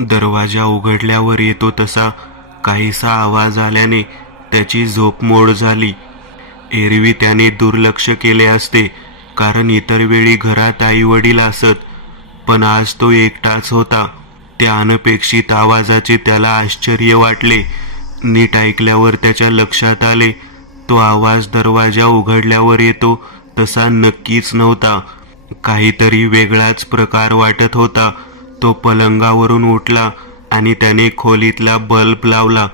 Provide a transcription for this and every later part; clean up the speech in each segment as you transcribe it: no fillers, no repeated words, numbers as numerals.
दरवाजा उघडल्यावर येतो तसा काहीसा आवाज आल्याने त्याची झोप मोड झाली. एरवी त्याने दुर्लक्ष केले असते, कारण इतर वेळी घरात आई वडील असत, पण आज तो एकटाच होता. त्या अनपेक्षित आवाजाचे त्याला आश्चर्य वाटले. नीट ऐकल्यावर त्याच्या लक्षात आले, तो आवाज दरवाजा उघडल्यावर येतो तसा नक्कीच नव्हता. काहीतरी वेगळाच प्रकार वाटत होता. तो पलंगावरून उठला आणि त्याने खोलीतला बल्ब लावला,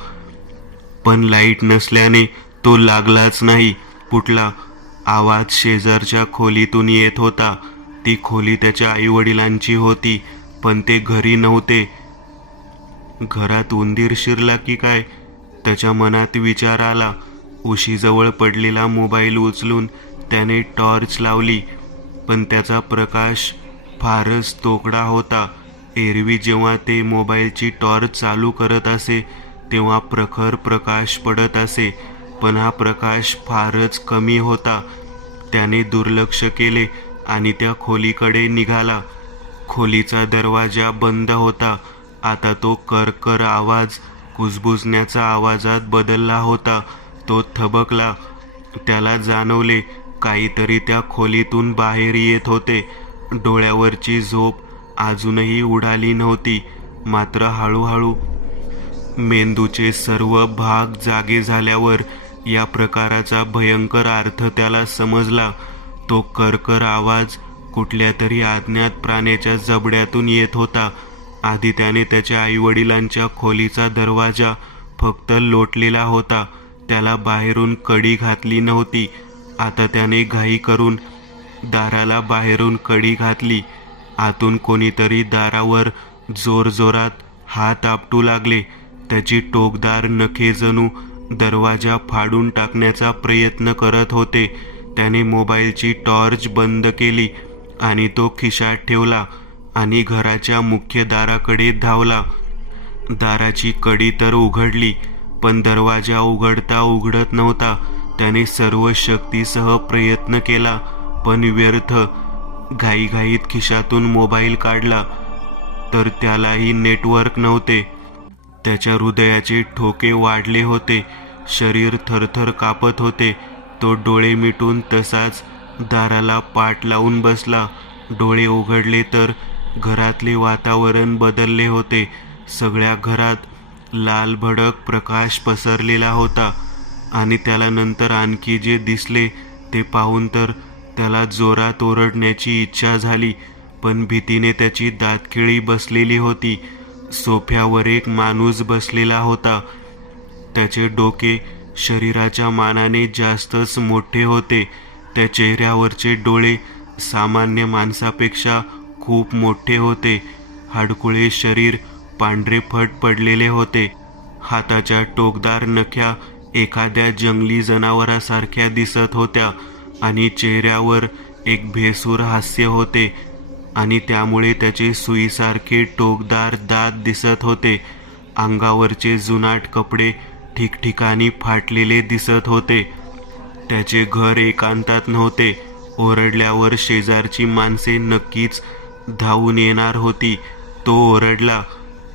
पण लाईट नसल्याने तो लागलाच नाही. फुटला. आवाज शेजारच्या खोलीतून येत होता. ती खोली त्याच्या आईवडिलांची होती, पण ते घरी नव्हते. घरात उंदीर शिरला की काय, त्याच्या मनात विचार आला. उशीजवळ पडलेला मोबाईल उचलून त्याने टॉर्च लावली, पण त्याचा प्रकाश फारच तोकडा होता. एरवी जेव्हा ते मोबाईलची टॉर्च चालू करत असे तेव्हा प्रखर प्रकाश पडत असे, पण हा प्रकाश फारच कमी होता. त्याने दुर्लक्ष केले आणि त्या खोलीकडे निघाला. खोलीचा दरवाजा बंद होता. आता तो करकर आवाज कुजबुजण्याचा आवाजात बदलला होता. तो थबकला. त्याला जाणवले काहीतरी त्या खोलीतून बाहेर येत होते. डोळ्यावरची झोप अजूनही उडाली नव्हती, मात्र हळूहळू मेंदूचे सर्व भाग जागे झाल्यावर या प्रकाराचा भयंकर अर्थ त्याला समजला. तो करकर आवाज कुठल्या तरी अज्ञात प्राण्याच्या जबड्यातून येत होता. आधी त्याने त्याच्या आईवडिलांच्या खोलीचा दरवाजा फक्त लोटलेला होता, त्याला बाहेरून कडी घातली नव्हती. आता त्याने घाई करून दाराला बाहेरून कडी घातली. आतून कोणीतरी दारावर जोरजोरात हात आपटू लागले. त्याची टोकदार नखे जणू दरवाजा फाडून टाकण्याचा प्रयत्न करत होते. त्याने मोबाईलची टॉर्च बंद केली आणि तो खिशात ठेवला आणि घराच्या मुख्य दाराकडे धावला. दाराची कडी तर उघडली, पण दरवाजा उघडता उघडत नव्हता. त्याने सर्व शक्तीसह प्रयत्न केला, पण व्यर्थ. घाईघाईत खिशातून मोबाईल काढला, तर त्यालाही नेटवर्क नव्हते. त्याच्या हृदयाचे ठोके वाढले होते. शरीर थरथर कापत होते. तो डोळे मिटून तसाच दाराला पाठ लावून बसला. डोळे उघडले तर घरातले वातावरण बदलले होते. सगळ्या घरात लाल भडक प्रकाश पसरलेला होता आणि त्याला नंतर आणखी जे दिसले ते पाहून तर त्याला जोरात ओरडण्याची इच्छा झाली, पण भीतीने त्याची दातखिळी बसलेली होती. सोफ्यावर एक माणूस बसलेला होता. त्याचे डोके शरीराच्या मानाने जास्तच मोठे होते. त्या चेहऱ्यावरचे डोळे सामान्य माणसापेक्षा खूप मोठे होते. हाडकुळे शरीर पांढरेफट पडलेले होते. हाताच्या टोकदार नख्या एखाद्या जंगली जनावरासारख्या दिसत होत्या आणि चेहऱ्यावर एक भेसूर हास्य होते आणि त्यामुळे त्याचे सुईसारखे टोकदार दात दिसत होते. अंगावरचे जुनाट कपडे ठिकठिकाणी फाटलेले दिसत होते. त्याचे घर एकांतात नव्हते. ओरडल्यावर शेजारची माणसे नक्कीच धावून येणार होती. तो ओरडला,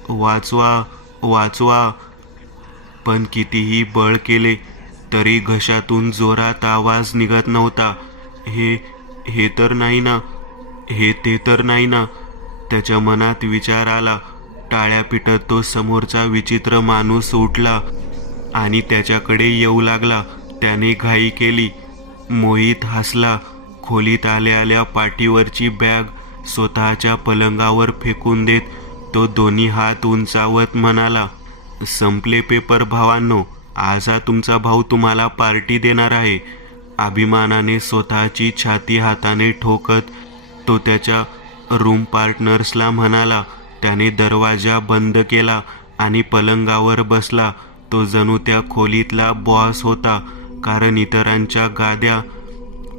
वाचवा वाचवा, पण कितीही बळ केले तरी घशातून जोरात आवाज निघत नव्हता. हे तर नाही ना, हे ते तर नाही ना. त्याच्या मनात विचार आला. टाळ्या पिटत तो समोरचा विचित्र माणूस उठला आणि त्याच्याकडे येऊ लागला. त्याने घाई केली. मोहित हसला. खोलीत आल्या आल्या पाठीवरची बॅग स्वतःच्या पलंगावर फेकून देत तो दोन्ही हात उंचावत म्हणाला, संपले पेपर भावांनो, आज हा तुमचा भाऊ तुम्हाला पार्टी देणार आहे. अभिमानाने स्वतःची छाती हाताने ठोकत तो त्याच्या रूम पार्टनर्सला म्हणाला. त्याने दरवाजा बंद केला आणि पलंगावर बसला. तो जणू त्या खोलीतला बॉस होता, कारण इतरांच्या गाद्या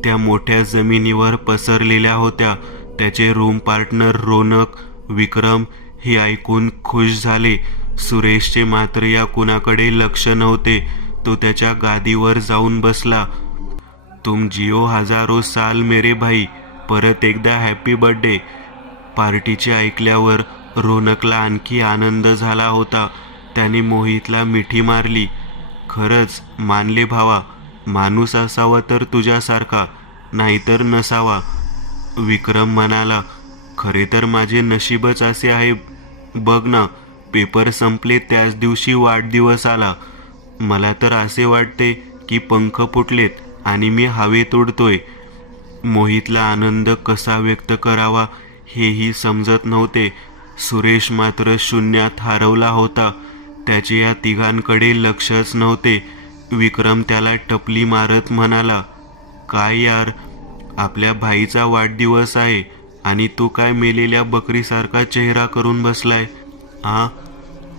त्या मोठ्या जमिनीवर पसरलेल्या होत्या. त्याचे रूम पार्टनर रोनक, विक्रम हे ऐकून खुश झाले. सुरेशचे मात्र या कुणाकडे लक्ष नव्हते. तो त्याच्या गादीवर जाऊन बसला. तुम जिओ हजारो साल मेरे भाई, परत एकदा हॅपी बर्थडे. पार्टीचे ऐकल्यावर रोनकला आणखी आनंद झाला होता. त्याने मोहितला मिठी मारली. खरंच मानले भावा, माणूस असावा तर तुझ्यासारखा, नाहीतर नसावा. विक्रम म्हणाला, खरे तर माझे नशीबच असे आहे. बघ ना, पेपर संपले त्याच दिवशी वाढदिवस आला. मला तर असे वाटते की पंख फुटलेत आणि मी हवेत उडतोय. मोहितला आनंद कसा व्यक्त करावा हेही समजत नव्हते. सुरेश मात्र शून्यात हरवला होता. त्याचे या तिघांकडे लक्षच नव्हते. विक्रम त्याला टपली मारत म्हणाला, काय यार, आपल्या भाईचा वाढदिवस आहे आणि तू काय मेलेल्या बकरीसारखा चेहरा करून बसलाय? हा,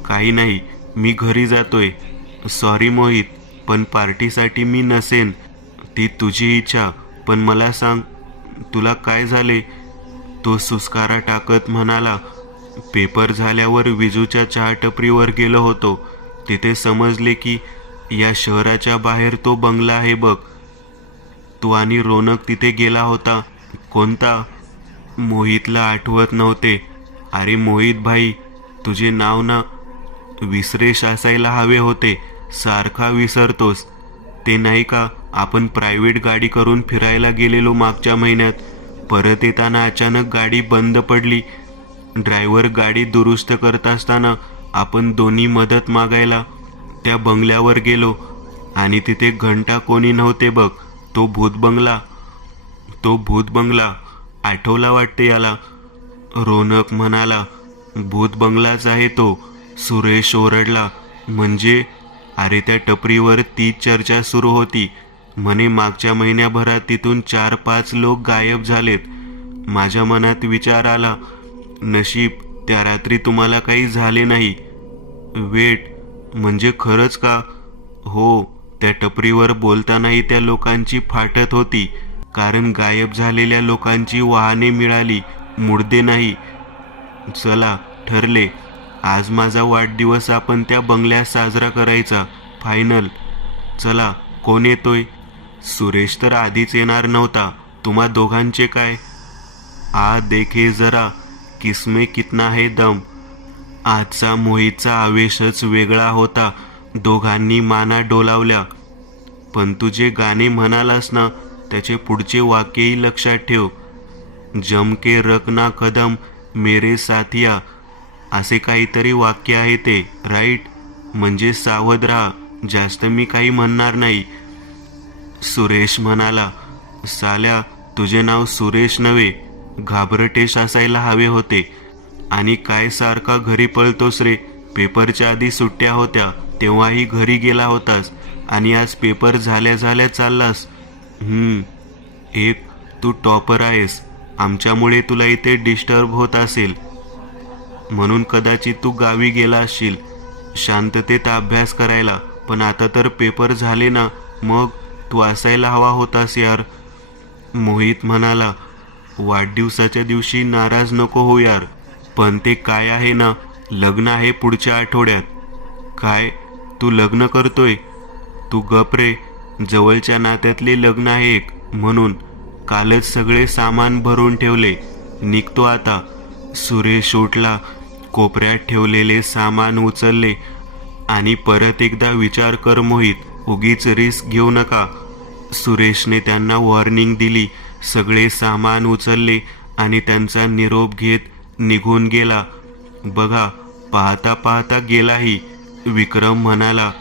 काही नाही, मी घरी जातोय. सॉरी मोहित, पण पार्टीसाठी मी नसेन. ती तुझी इच्छा, पण मला सांग, तुला काय झाले? तो सुस्कारा टाकत म्हणाला, पेपर झाल्यावर विजूच्या चहा टपरीवर गेलो होतो. तिथे समजले की या शहराच्या बाहेर तो बंगला आहे बघ. तू आणि रोनक तिथे गेला होता. कोणता? मोहितला आठवत नव्हते. अरे मोहित भाई, तुझे नाव ना विसरेश असायला हवे होते. सारखा विसरतोस. ते नाही का आपण प्रायव्हेट गाडी करून फिरायला गेलेलो मागच्या महिन्यात. परत येताना अचानक गाडी बंद पडली. ड्रायव्हर गाडी दुरुस्त करत असताना आपण दोन्ही मदत मागायला त्या बंगल्यावर गेलो आणि तिथे घंटा कोणी नव्हते बघ. तो भूत बंगला आठवला वाटते याला. रोनक म्हणाला, भूत बंगलाच आहे तो. सुरेश ओरडला, म्हणजे? अरे त्या टपरीवर तीच चर्चा सुरू होती. म्हणे मागच्या महिन्याभरात तिथून 4-5 लोक गायब झालेत. माझ्या मनात विचार आला, नशीब त्या रात्री तुम्हाला काही झाले नाही. वेट, म्हणजे खरंच का? हो, त्या टपरीवर बोलतानाही त्या लोकांची फाटत होती. कारण गायब झालेल्या लोकांची वाहने मिळाली, मुर्दे नाही. चला, ठरले. आज माझा वाढदिवस आपण त्या बंगल्यात साजरा करायचा. फायनल. चला, कोण येतोय? सुरेश तर आधीच येणार नव्हता. तुम्हा दोघांचे काय? आ देखे जरा, किसमे कितना है दम. आजचा मोहितचा आवेशच वेगळा होता. दोघांनी माना डोलावल्या. पण तू जे गाणे म्हणालास ना, त्याचे पुढचे वाक्यही लक्षात ठेव. जम के रखना कदम मेरे साथिया, असे काहीतरी वाक्य आहे ते, राईट? म्हणजे सावध राहा. जास्त मी काही म्हणणार नाही. सुरेश म्हणाला, साल्या, तुझे नाव सुरेश नव्हे, घाबरटेश असायला हवे होते. आणि काय सारखा घरी पळतोस रे? पेपरच्या आधी सुट्ट्या होत्या तेव्हाही घरी गेला होतास आणि आज पेपर झाल्या झाल्या चाललास. एक, तू टॉपर आहेस. आमच्यामुळे तुला इथे डिस्टर्ब होत असेल म्हणून कदाचित तू गावी गेला असशील शांततेत अभ्यास करायला. पण आता तर पेपर झाले ना, मग तू असायला हवा होतास यार. मोहित म्हणाला, वाढदिवसाच्या दिवशी नाराज नको हो यार. पण ते काय आहे ना, लग्न आहे पुढच्या आठवड्यात. काय? तू लग्न करतोय? तू गप रे. जवळच्या नात्यातले लग्न आहे एक, म्हणून कालच सगळे सामान भरून ठेवले. निघतो आता. सुरेश उठला. कोपऱ्यात ठेवलेले सामान उचलले. आणि परत एकदा विचार कर मोहित, उगीच रिस्क घेऊ नका. सुरेशने त्यांना वॉर्निंग दिली. सगळे सामान उचलले आणि त्यांचा निरोप घेत निघून गेला. बघा, पाहता पाहता गेलाही. विक्रम म्हणाला,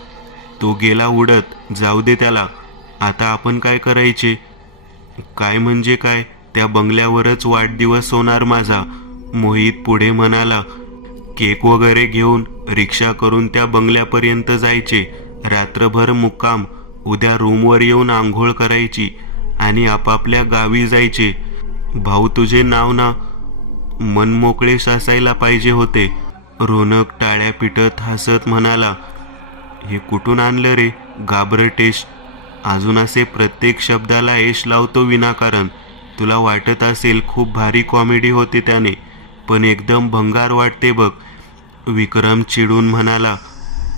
तो गेला उडत, जाऊ दे त्याला. आता आपण काय करायचे? काय म्हणजे काय? त्या बंगल्यावरच वाढदिवस होणार माझा. मोहित पुढे म्हणाला, केक वगैरे घेऊन रिक्षा करून त्या बंगल्यापर्यंत जायचे. रात्रभर मुक्काम. उद्या रूमवर येऊन आंघोळ करायची आणि आपापल्या गावी जायचे. भाऊ, तुझे नाव ना मनमोकळेश असायला पाहिजे होते. रोनक टाळ्या पिटत हसत म्हणाला, हे कुठून आणलं रे घाबरटेश? अजून असे प्रत्येक शब्दाला एश लावतो विनाकारण. तुला वाटत असेल खूप भारी कॉमेडी होते त्याने, पण एकदम भंगार वाटते बघ. विक्रम चिडून म्हणाला,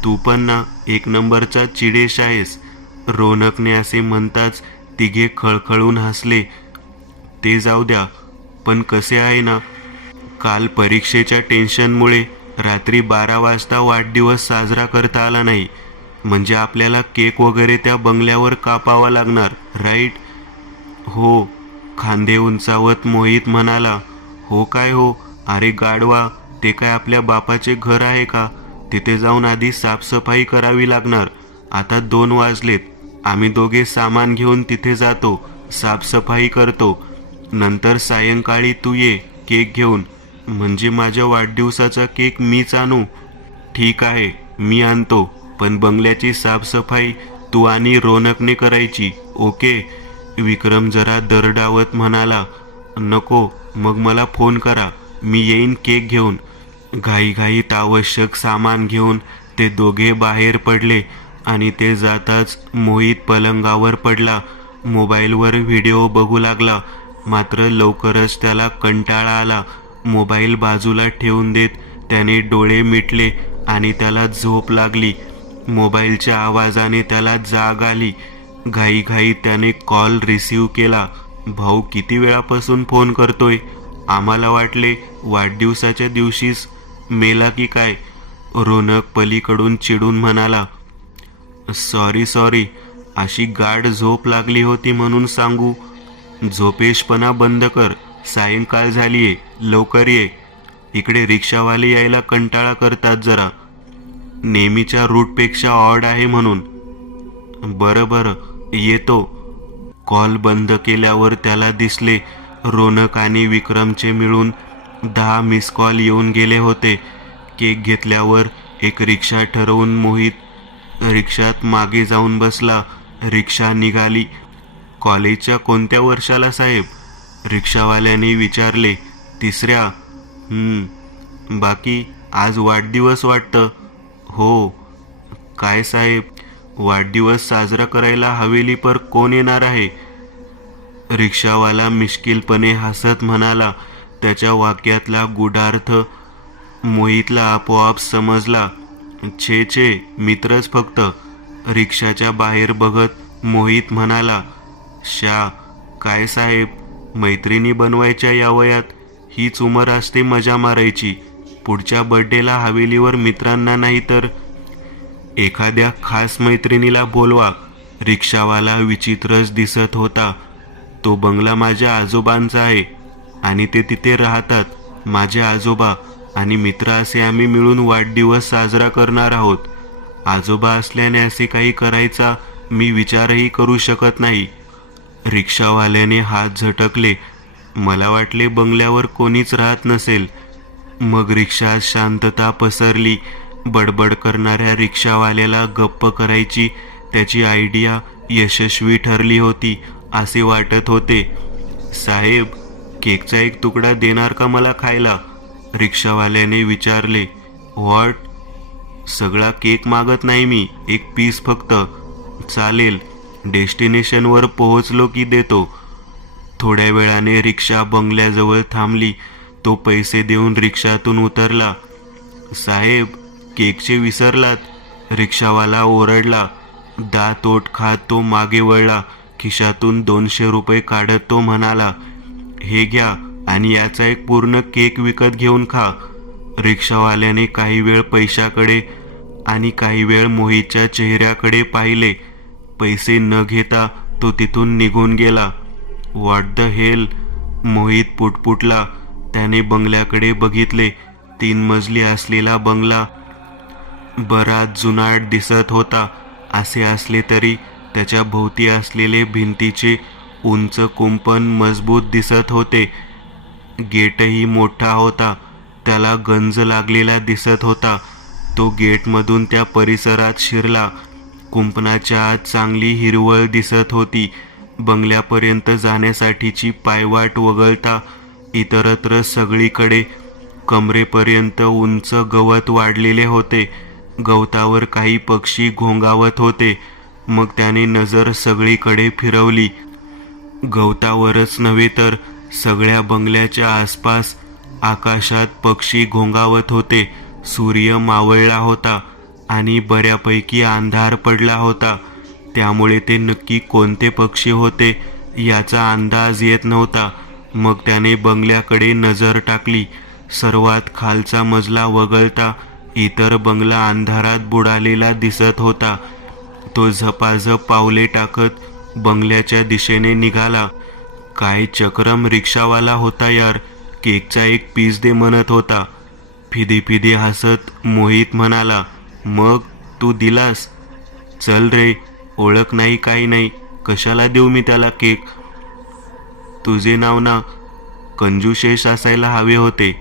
तू पण ना एक नंबरचा चिडेश आहेस. रोनकने असे म्हणताच तिघे खळखळून हसले. ते जाऊ द्या, पण कसे आहे ना? काल परीक्षेच्या टेन्शनमुळे रात्री 12 वाजता वाढदिवस साजरा करता आला नाही. म्हणजे आपल्याला केक वगैरे त्या बंगल्यावर कापावा लागणार, राईट? हो. खांदे उंचावत मोहित म्हणाला. हो काय हो? अरे गाढवा, ते काय आपल्या बापाचे घर आहे का? तिथे जाऊन आधी साफसफाई करावी लागणार. आता 2 वाजलेत. आम्ही दोघे सामान घेऊन तिथे जातो, साफसफाई करतो. नंतर सायंकाळी तू ये केक घेऊन. म्हणजे माझ्या वाढदिवसाचा केक मीच आणू? ठीक आहे, मी आणतो. पण बंगल्याची साफसफाई तू आणि रोनकने करायची, ओके? विक्रम जरा दरडावत म्हणाला. नको, मग मला फोन करा, मी येईन केक घेऊन. घाईघाईत आवश्यक सामान घेऊन ते दोघे बाहेर पडले आणि ते जाताच मोहित पलंगावर पडला. मोबाईलवर व्हिडिओ बघू लागला. मात्र लवकरच त्याला कंटाळा आला. मोबाईल बाजूला ठेवून देत त्याने डोळे मिटले आणि त्याला झोप लागली. मोबाईलच्या आवाजाने त्याला जाग आली. घाईघाईत त्याने कॉल रिसीव केला. भाऊ किती वेळापासून फोन करतोय? आम्हाला वाटले वाढदिवसाच्या दिवशीच मेला की काय? रोनक पलीकडून चिडून म्हणाला. सॉरी, अशी गाढ झोप लागली होती म्हणून सांगू. झोपेशपणा बंद कर. सायंकाळ झालीये, लवकर ये. इकडे रिक्षावाले यायला कंटाळा करतात जरा. नेहमीच्या रूटपेक्षा ऑड आहे म्हणून. बरं, येतो. कॉल बंद केल्यावर त्याला दिसले रोनक आणि विक्रमचे मिळून 10 मिस कॉल येऊन गेले होते. केक घेतल्यावर एक रिक्षा ठरवून मोहित रिक्षात मागे जाऊन बसला. रिक्षा निघाली. कॉलेजच्या कोणत्या वर्षाला साहेब? रिक्षावाल्याने विचारले. 3ऱ्या. बाकी आज वाढदिवस वाटतं? हो. काय साहेब, वाढदिवस साजरा करायला हवेली पर कोण येणार आहे? रिक्षावाला मिश्किलपणे हसत म्हणाला. त्याच्या वाक्यातला गूढार्थ मोहितला आपोआप समजला. छे, मित्रच फक्त. रिक्षाच्या बाहेर बघत मोहित म्हणाला. काय साहेब, मैत्रिणी बनवायच्या या वयात हीच उमर असते मजा मारायची. पुढच्या बर्थडेला हवेलीवर मित्रांना नाही तर एखाद्या खास मैत्रिणीला बोलवा. रिक्षावाला विचित्रच दिसत होता. तो बंगला माझ्या आजोबांचा आहे आणि ते तिथे राहतात. माझे आजोबा आणि मित्र असे आम्ही मिळून वाढदिवस साजरा करणार आहोत. आजोबा असल्याने असे काही करायचा मी विचारही करू शकत नाही. रिक्षावाल्याने हात झटकले. मला वाटले बंगल्यावर कोणीच राहत नसेल. मग रिक्षात शांतता पसरली. बडबड करणाऱ्या रिक्षावाल्याला गप्प करायची त्याची आयडिया यशस्वी ठरली होती असे वाटत होते. साहेब, केकचा एक तुकडा देणार का मला खायला? रिक्षावाल्याने विचारले. व्हॉट? सगळा केक मागत नाही मी, एक पीस फक्त. चालेल, डेस्टिनेशनवर पोहोचलो की देतो. थोड्या वेळाने रिक्षा बंगल्याजवळ थांबली. तो पैसे देऊन रिक्षातून उतरला. साहेब, केकचे विसरलात, रिक्षावाला ओरडला. दात ओठ खात तो मागे वळला. खिशातून 200 रुपये काढत तो म्हणाला. हे घ्या आणि याचा एक पूर्ण केक विकत घेऊन खा. रिक्षावाल्याने काही वेळ पैशाकडे आणि काही वेळ मोहितच्या चेहऱ्याकडे पाहिले. पैसे न घेता तो तिथून निघून गेला. व्हॉट द हेल, मोहित पुटपुटला. त्याने बंगल्याकडे बघितले. 3 मजली असलेला बंगला बराच जुनाट दिसत होता. असे असले तरी त्याच्या भोवती असलेले भिंतीचे उंच कुंपण मजबूत दिसत होते. गेटही मोठा होता. त्याला गंज लागलेला दिसत होता. तो गेटमधून त्या परिसरात शिरला. कुंपणाच्या आत चांगली हिरवळ दिसत होती. बंगल्यापर्यंत जाण्यासाठीची पायवाट वगळता इतरत्र सगळीकडे कमरेपर्यंत उंच गवत वाढलेले होते. गवतावर काही पक्षी घोंगावत होते. मग त्याने नजर सगळीकडे फिरवली. गवतावरच नव्हे तर सगळ्या बंगल्याच्या आसपास आकाशात पक्षी घोंगावत होते. सूर्य मावळला होता आणि बऱ्यापैकी अंधार पडला होता. त्यामुळे ते नक्की कोणते पक्षी होते याचा अंदाज येत नव्हता. मग त्याने बंगल्याकडे नजर टाकली. सर्वात खालचा मजला वगळता इतर बंगला अंधारात बुडालेला दिसत होता. तो झपाझप पावले टाकत बंगल्याच्या दिशेने निघाला. काय चक्रम रिक्षावाला होता यार, केकचा एक पीस दे म्हणत होता. फिदी फिदी हसत मोहित म्हणाला, मग तू दिलास? चल रे, ओळख नाही काही नाही, कशाला देऊ मी त्याला केक? तुझे नाव ना कंजूशेष असायला हवे होते,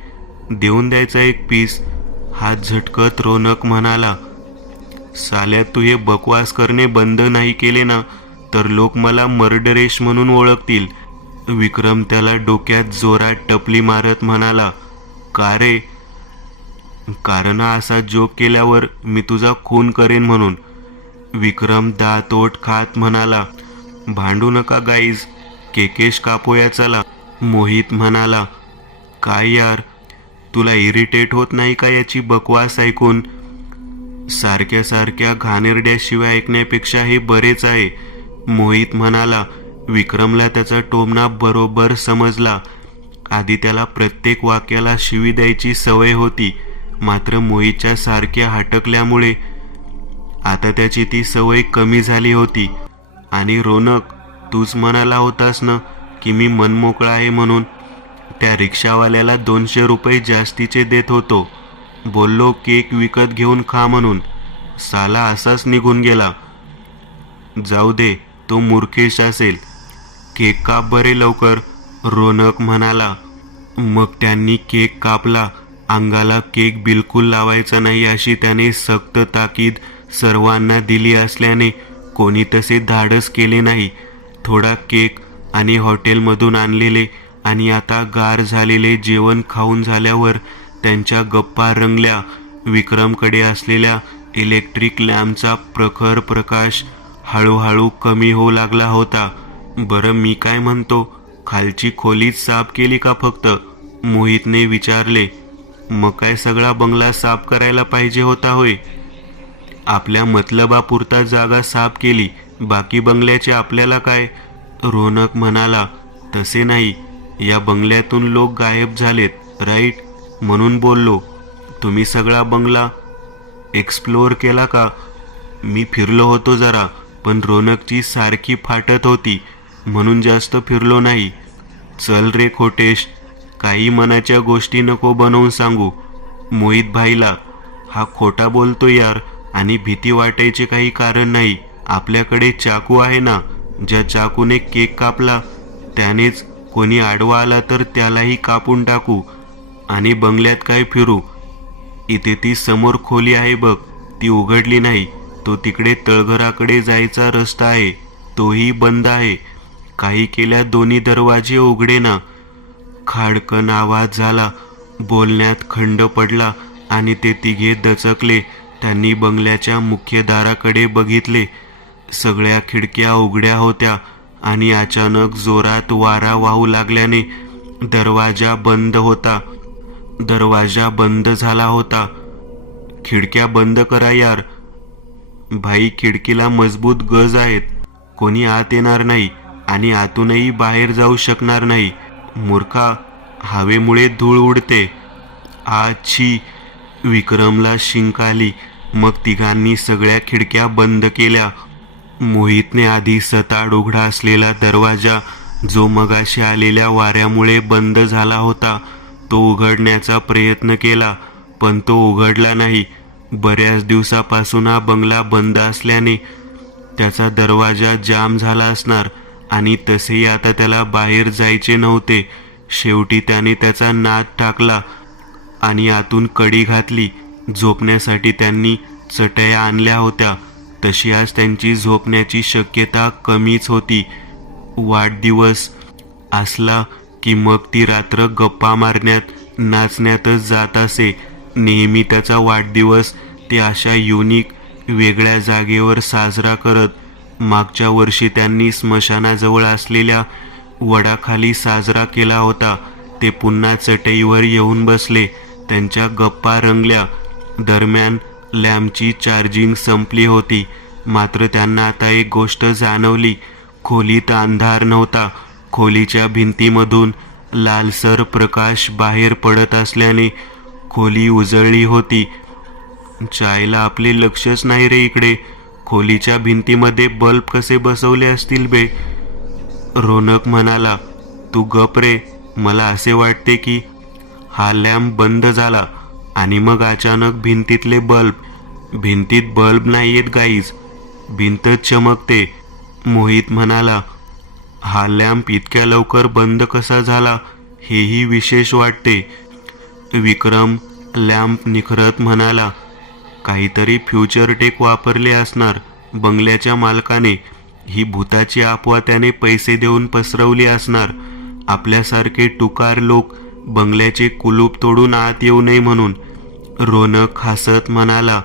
देऊन द्यायचा एक पीस. हात झटकत रोनक म्हणाला, साल्या तू हे बकवास करणे बंद नाही केले ना तर लोक मला मर्डरेश म्हणून ओळखतील. विक्रम त्याला डोक्यात जोरात टपली मारत म्हणाला, का रे? कारण असा जोक केल्यावर मी तुझा खून करेन म्हणून. विक्रम दात ओठ खात म्हणाला, भांडू नका गाईज, केकेश कापूया चला. मोहित म्हणाला, काय यार, तुला इरिटेट होत नाही का याची बकवास ऐकून? सारख्या सारख्या घाणेरड्याशिवाय ऐकण्यापेक्षा हे बरेच आहे. मोहित म्हणाला. विक्रमला त्याचा टोमणा बरोबर समजला. आधी त्याला प्रत्येक वाक्याला शिवी द्यायची सवय होती, मात्र मोहितच्या सारख्या हटकल्यामुळे आता त्याची ती सवय कमी झाली होती. आणि रोनक, तूच म्हणाला होतास ना की मी मनमोकळा आहे म्हणून. त्या रिक्षावाल्याला 200 रुपये जास्तीचे देत होतो, बोललो केक विकत घेऊन खा म्हणून. साला असाच निघून गेला. जाऊ दे, तो मूर्खेश असेल. केक काप बरे लवकर, रोनक म्हणाला. मग त्यांनी केक कापला. अंगाला केक बिलकुल लावायचा नाही अशी त्याने सक्त ताकीद सर्वांना दिली असल्याने कोणी तसे धाडस केले नाही. थोडा केक आणि हॉटेलमधून आणलेले आणि आता गार झालेले जेवण खाऊन झाल्यावर त्यांच्या गप्पा रंगल्या. विक्रमकडे असलेल्या इलेक्ट्रिक लॅम्पचा प्रखर प्रकाश हळूहळू कमी होऊ लागला होता. बरं, मी काय म्हणतो, खालची खोलीच साफ केली का फक्त? मोहितने विचारले. मग काय सगळा बंगला साफ करायला पाहिजे होता होय? आपल्या मतलबापुरता जागा साफ केली, बाकी बंगल्याचे आपल्याला काय? रोनक म्हणाला. तसे नाही, या बंगल्यातून लोक गायब झालेत राईट, म्हणून बोललो. तुम्ही सगळा बंगला एक्सप्लोअर केला का? मी फिरलो होतो जरा, पण रोनकची सारखी फाटत होती म्हणून जास्त फिरलो नाही. चल रे खोटेश, काही मनाच्या गोष्टी नको बनवून सांगू. मोहित भाईला, हा खोटा बोलतो यार, आणि भीती वाटायचे काही कारण नाही. आपल्याकडे चाकू आहे ना, ज्या चाकूने केक कापला त्यानेच कोणी आडवा आला तर त्यालाही कापून टाकू. आणि बंगल्यात काय फिरू? इथे ती समोर खोली आहे बघ, ती उघडली नाही. तो तिकडे तळघराकडे जायचा रस्ता आहे, तोही बंद आहे. काही केल्या दोन्ही दरवाजे उघडे ना. खाडकन आवाज झाला. बोलण्यात खंड पडला आणि ते तिघे दचकले. त्यांनी बंगल्याच्या मुख्य दाराकडे बघितले. सगळ्या खिडक्या उघड्या होत्या आणि अचानक जोरात वारा वाहू लागल्याने दरवाजा बंद होता. दरवाजा बंद झाला होता. खिडक्या बंद करा यार. भाई, खिडकीला मजबूत गज आहेत, कोणी आत येणार नाही आणि आतूनही बाहेर जाऊ शकणार नाही. मूर्खा, हवेमुळे धूळ उडते. आची. विक्रमला शिंक आली. मग तिघांनी सगळ्या खिडक्या बंद केल्या. मोहितने आधी सताड उघडा असलेला दरवाजा, जो मगाशी आलेल्या वाऱ्यामुळे बंद झाला होता, तो उघडण्याचा प्रयत्न केला, पण तो उघडला नाही. बऱ्याच दिवसापासून हा बंगला बंद असल्याने त्याचा दरवाजा जाम झाला असणार आणि तसेही आता त्याला बाहेर जायचे नव्हते. शेवटी त्याने त्याचा नाद टाकला आणि आतून कडी घातली. झोपण्यासाठी त्यांनी चटया आणल्या होत्या, तशी आज त्यांची झोपण्याची शक्यता कमीच होती. वाढदिवस असला की मग ती रात्र गप्पा मारण्यात, नाचण्यातच जात असे. नेहमी त्याचा वाढदिवस ते अशा युनिक वेगळ्या जागेवर साजरा करत. मागच्या वर्षी त्यांनी स्मशानाजवळ असलेल्या वडाखाली साजरा केला होता. ते पुन्हा चटईवर येऊन बसले. त्यांच्या गप्पा रंगल्या. दरम्यान लॅम्पची चार्जिंग संपली होती. मात्र त्यांना आता एक गोष्ट जाणवली. खोलीत अंधार नव्हता. खोलीच्या भिंतीमधून लालसर प्रकाश बाहेर पडत असल्याने खोली उजळली होती. चायला आपले लक्षच नाही रे इकडे. खोलीच्या भिंतीमध्ये बल्ब कसे बसवले असतील बे? रोनक म्हणाला. तू गप रे. मला असे वाटते की हा लॅम्प बंद झाला आणि मग अचानक भिंतीतले भिंतीत बल्ब नाही येत गाईज, भिंतच चमकते. मोहित म्हणाला. हा लॅम्प इतक्या लवकर बंद कसा झाला हेही विशेष वाटते. विक्रम लॅम्प निखरत म्हणाला. काहीतरी फ्युचर टेक वापरले असणार बंगल्याच्या मालकाने. ही भूताची अफवा त्याने पैसे देऊन पसरवली असणार. आपल्यासारखे टुकार लोक बंगल्याचे कुलूप तोडून आत येऊ नये म्हणून. रोनक हसत म्हणाला.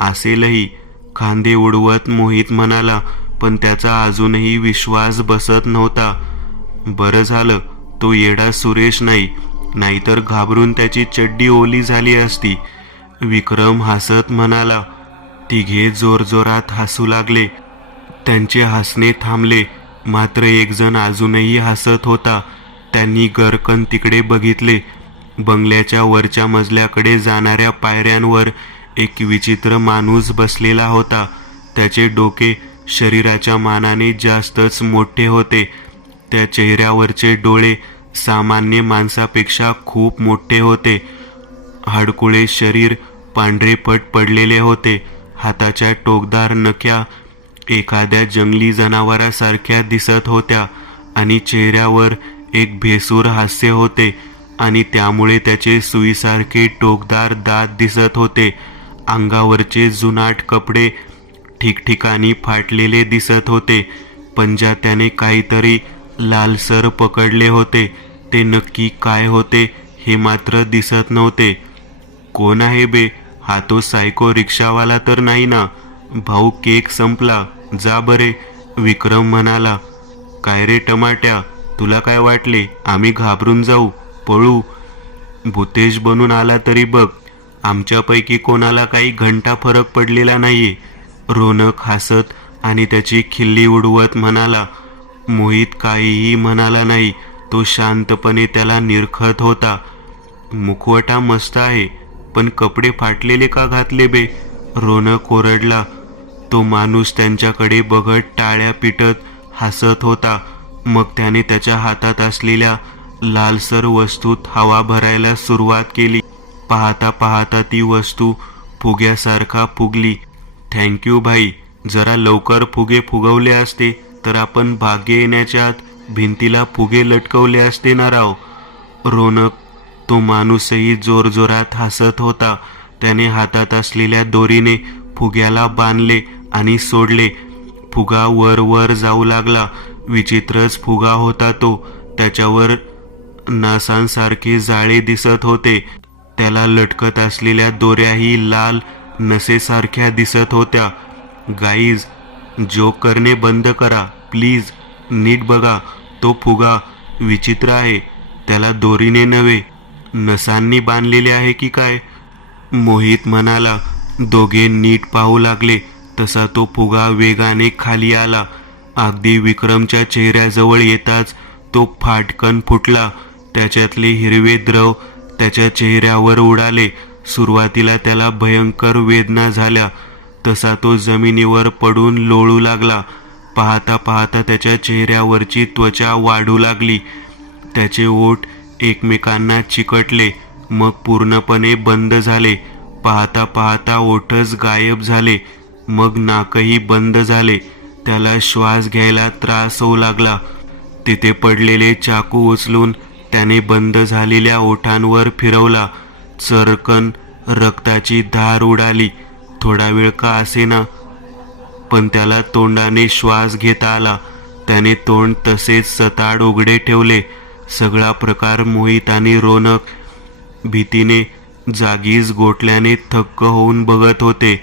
असेलही, खांदे उडवत मोहित म्हणाला. पण त्याचा अजूनही विश्वास बसत नव्हता. बरं झालं तो येडा सुरेश नाही, नाहीतर घाबरून त्याची चड्डी ओली झाली असती. विक्रम हसत म्हणाला. तिघे जोरजोरात हसू लागले. त्यांचे हसणे थांबले, मात्र एक जण अजूनही हसत होता. त्यांनी गरकन तिकडे बघितले. बंगल्याच्या वरच्या मजल्याकडे जाणाऱ्या पायऱ्यांवर एक विचित्र माणूस बसलेला होता. त्याचे डोके शरीराच्या मानाने जास्तच मोठे होते. त्या चेहऱ्यावरचे डोळे सामान्य माणसापेक्षा खूप मोठे होते. हाडकुळे शरीर पांढरेपट पडलेले होते. हाताच्या टोकदार नख्या एखाद्या जंगली जनावरासारख्या दिसत होत्या आणि चेहऱ्यावर एक भेसूर हास्य होते आणि त्यामुळे त्याचे सुईसारखे टोकदार दात दिसत होते. अंगावरचे जुनाट कपडे ठिकठिकाणी फाटलेले दिसत होते. पंजा त्याने काहीतरी लालसर पकडले होते. ते नक्की काय होते हे मात्र दिसत नव्हते. कोण आहे बे? हा तो सायको रिक्षावाला तर नाही ना? भाऊ केक संपला, जा बरे. विक्रम म्हणाला. काय रे टमाट्या, तुला काय वाटले आम्ही घाबरून जाऊ, पळू? भूतेश बनून आला तरी बघ, आमच्यापैकी कोणाला काही घंटा फरक पडलेला नाहीये. रोनक हसत आणि त्याची खिल्ली उडवत म्हणाला. मोहित काहीही म्हणाला नाही. तो शांतपणे त्याला निरखत होता. मुखवटा मस्त आहे, पण कपडे फाटलेले का घातले बे? रोनक ओरडला. तो माणूस त्यांच्याकडे बघत टाळ्या पिटत हसत होता. मग त्याने त्याच्या हातात असलेल्या लालसर वस्तूत हवा भरायला सुरुवात केली. पाहता पाहता ती वस्तू फुग्यासारखा फुगली. थँक्यू भाई, जरा लवकर फुगे फुगवले असते तर आपण भाग्य येण्याच्या आत भिंतीला फुगे लटकवले असते ना राव. रोनक तो माणूसही जोरजोरात हसत होता. त्याने हातात असलेल्या दोरीने फुग्याला बांधले आणि सोडले. फुगा वर वर जाऊ लागला. विचित्रच फुगा होता तो. त्याच्यावर नासांसारखे जाळे दिसत होते. त्याला लटकत असलेल्या दोऱ्याही लाल नसेसारख्या दिसत होत्या. गाईज, जोक करणे बंद करा प्लीज. नीट बघा, तो फुगा विचित्र आहे. त्याला दोरीने नव्हे, नसांनी बांधलेले आहे की काय? मोहित म्हणाला. दोघे नीट पाहू लागले तसा तो फुगा वेगाने खाली आला. अगदी विक्रमच्या चेहऱ्याजवळ येताच तो फाटकन फुटला. त्याच्यातले हिरवे द्रव त्याच्या चेहऱ्यावर उडाले. सुरुवातीला त्याला भयंकर वेदना झाल्या. तसा तो जमिनीवर पडून लोळू लागला. पाहता पाहता त्याच्या चेहऱ्यावरची त्वचा वाढू लागली. त्याचे ओठ एकमेकांना चिकटले, मग पूर्णपणे बंद झाले. पाहता पाहता ओठच गायब झाले, मग नाकही बंद झाले. त्याला श्वास घ्यायला त्रास होऊ लागला. तिथे पडलेले चाकू उचलून त्याने बंद झालेल्या ओठांवर फिरवला. चरकन रक्ताची धार उडाली. थोडा वेळ का असेना, पण त्याला तोंडाने श्वास घेता आला. त्याने तोंड तसेच सताड उघडे ठेवले. सगळा प्रकार मोहित आणि रोनक भीतीने जागीच गोठल्याने थक्क होऊन बघत होते.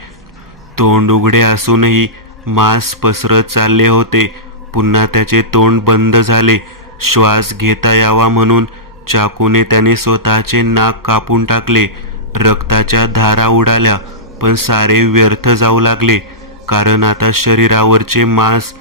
तोंड उघडे असूनही मांस पसरत चालले होते. पुन्हा त्याचे तोंड बंद झाले. श्वास घेता यावा म्हणून चाकूने त्याने स्वतःचे नाक कापून टाकले. रक्ताच्या धारा उडाल्या, पण सारे व्यर्थ जाऊ लागले, कारण आता शरीरावरचे मांस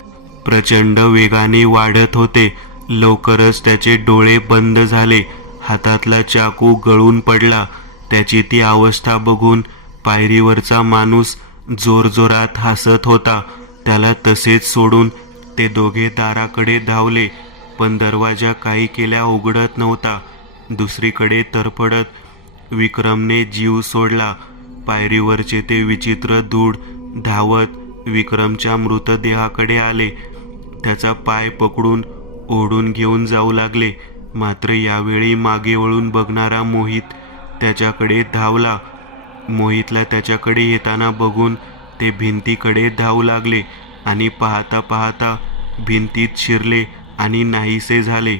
प्रचंड वेगाने वाढत होते. लवकरच त्याचे डोळे बंद झाले. हातातला चाकू गळून पडला. त्याची ती अवस्था बघून पायरीवरचा माणूस जोरजोरात हसत होता. त्याला तसेच सोडून ते दोघे दाराकडे धावले, पण दरवाजा काही केल्या उघडत नव्हता. दुसरीकडे तरफडत विक्रमने जीव सोडला. पायरीवरचे ते विचित्र दूड धावत विक्रमच्या मृतदेहाकडे आले. त्याचा पाय पकडून ओढून घेऊन जाऊ लागले. मात्र यावेळी मागे वळून बघणारा मोहित त्याच्याकडे धावला. मोहितला त्याच्याकडे येताना बघून ते भिंतीकडे धावू लागले आणि पाहता पाहता भिंतीत शिरले आणि नाहीसे झाले.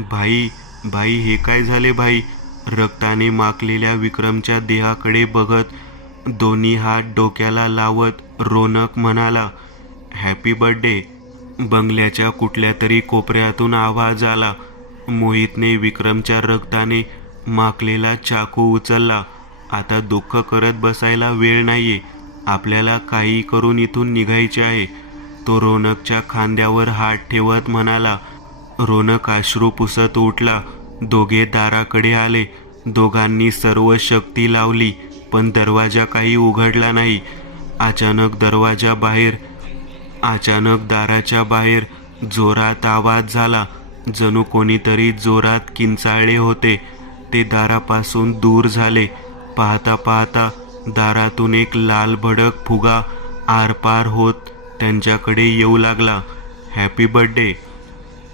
भाई भाई, हे काय झाले भाई? रक्ताने माखलेल्या विक्रमच्या देहाकडे बघत दोन्ही हात डोक्याला लावत रोनक म्हणाला, हॅपी बर्थडे. बंगल्याच्या कुठल्या तरी कोपऱ्यातून आवाज आला. मोहितने विक्रमच्या रक्ताने माखलेला चाकू उचलला. आता दुःख करत बसायला वेळ नाहीये, आपल्याला काही करून इथून निघायचे आहे. तो रोनकच्या खांद्यावर हात ठेवत म्हणाला. रोनक अश्रू पुसत उठला. दोघे दाराकडे आले. दोघांनी सर्व शक्ती लावली, पण दरवाजा काही उघडला नाही. अचानक दाराच्या बाहेर जोरात आवाज झाला. जणू कोणीतरी जोरात किंचाळले होते. ते दारापासून दूर झाले. पाहता पाहता दारातून एक लाल भडक फुगा आरपार होत त्यांच्याकडे येऊ लागला. हॅपी बर्थडे,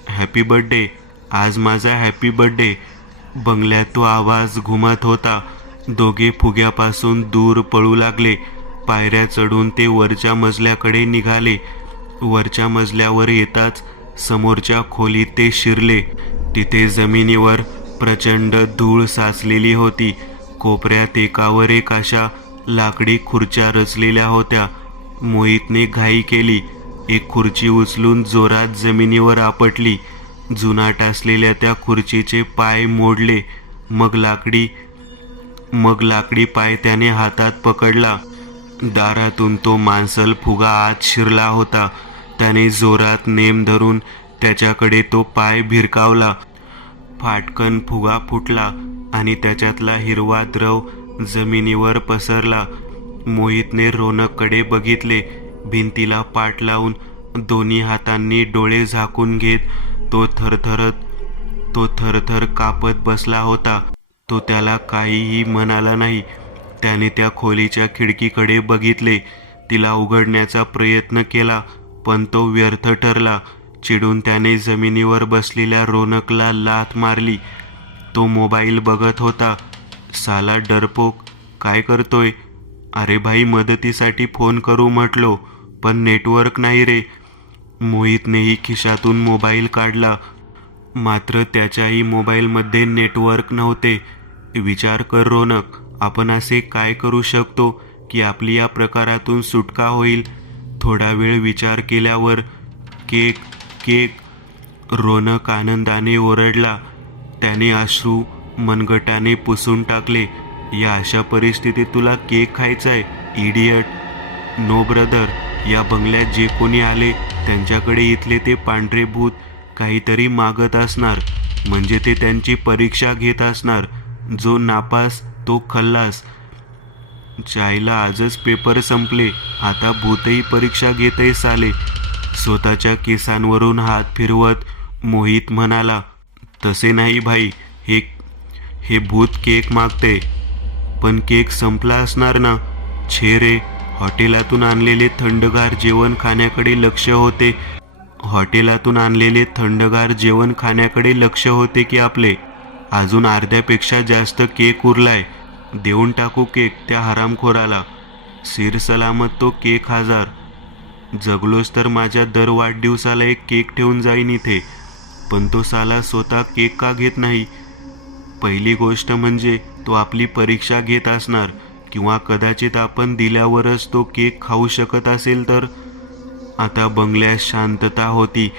हॅपी बर्थडे, आज माझा हॅपी बर्थडे. बंगल्यात तो आवाज घुमत होता. दोघे फुग्यापासून दूर पळू लागले. पायऱ्या चढून ते वरच्या मजल्याकडे निघाले. वरच्या मजल्यावर येताच समोरच्या खोलीत ते शिरले. तिथे जमिनीवर प्रचंड धूळ साचलेली होती. कोपऱ्यात एकावर एक अशा लाकडी खुर्च्या रचलेल्या होत्या. मोहितने घाई केली. एक खुर्ची उचलून जोरात जमिनीवर आपटली. जुनाट असलेल्या त्या खुर्चीचे पाय मोडले. मग लाकडी पाय त्याने हातात पकडला. दारातून तो मांसल फुगा आत शिरला होता. त्याने जोरात नेम धरून त्याच्याकडे तो पाय भिरकावला. फाटकन फुगा फुटला आणि त्याच्यातला हिरवा द्रव जमिनीवर पसरला. मोहितने रोनककडे बघितले. भिंतीला पाठ लावून दोन्ही हातांनी डोळे झाकून घेत तो थरथर कापत बसला होता. तो त्याला काहीही म्हणाला नाही. त्याने त्या खोलीच्या खिडकीकडे बघितले. तिला उघडण्याचा प्रयत्न केला, पण तो व्यर्थ ठरला. चिडून त्याने जमिनीवर बसलेल्या रोनकला लाथ मारली. तो मोबाईल बघत होता. साला डरपोक, काय करतोय? अरे भाई, मदतीसाठी फोन करू म्हटलो, पण नेटवर्क नाही रे. मोहितनेही खिशातून मोबाईल काढला, मात्र त्याच्याही मोबाईलमध्ये नेटवर्क नव्हते. विचार कर रोनक, आपण असे काय करू शकतो की आपली या प्रकारातून सुटका होईल? थोडा वेळ विचार केल्यावर केक केक रोनक आनंदाने ओरडला. त्याने अश्रू मनगटाने पुसून टाकले. या अशा परिस्थितीत तुला केक खायचाय, इडियट? No brother. या बंगल्यात जे कोणी आले त्यांच्याकडे इथले ते पांढरे भूत काहीतरी मागत असणार. म्हणजे ते त्यांची परीक्षा घेत असणार. जो नापास तो खल्लास. चायला आजच पेपर संपले, आता भूतही परीक्षा घेतही साले. स्वतःच्या केसांवरून हात फिरवत मोहित म्हणाला, तसे नाही भाई, हे भूत केक मागते. पण केक संपला असणार ना? छे रे, हॉटेलातून आणलेले थंडगार जेवण खाण्याकडे लक्ष होते की आपले? अजून अर्ध्यापेक्षा जास्त केक उरलाय. देऊन टाकू केक त्या हरामखोराला. सिर सलामत तो केक हजर. जगलोच तर माझ्या दर वाढदिवसाला एक केक ठेवून जाईन इथे. पण तो साला स्वतः केक का घेत नाही? पहिली गोष्ट म्हणजे तो आपली परीक्षा घेत असणार, किंवा कदाचित आपण दिल्यावरच तो केक खाऊ शकत असेल तर. आता बंगल्यात शांतता होती.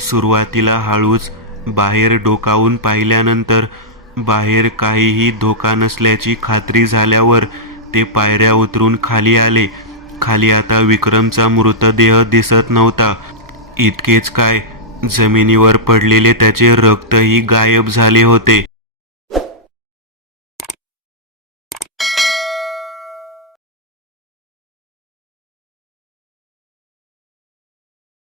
सुरुवातीला हळूच बाहेर डोकावून पाहिल्यानंतर बाहेर काहीही धोका नसल्याची खात्री झाल्यावर ते पायऱ्या उतरून खाली आले. खाली आता विक्रमचा मृतदेह दिसत नव्हता. इतकेच काय, जमिनीवर पडलेले त्याचे रक्तही गायब झाले होते.